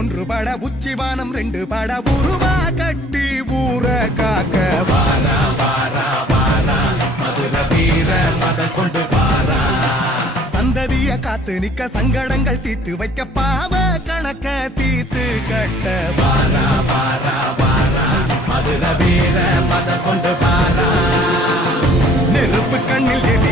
ஒன்றுபட உச்சிவானம் 2 பட உருவா கட்டி ஊர காக்க வாரா வாரா வாரா மதுர வீர மத கொண்டு வாரா சந்ததிய காத்து நிக்க சங்கடங்கள் தீத்து வைக்க பாவ கணக்க தீத்து கட்ட வாரா வாரா வாரா மதுர வீர மத கொண்டு வாரா நெருப்பு கண்ணில் எரி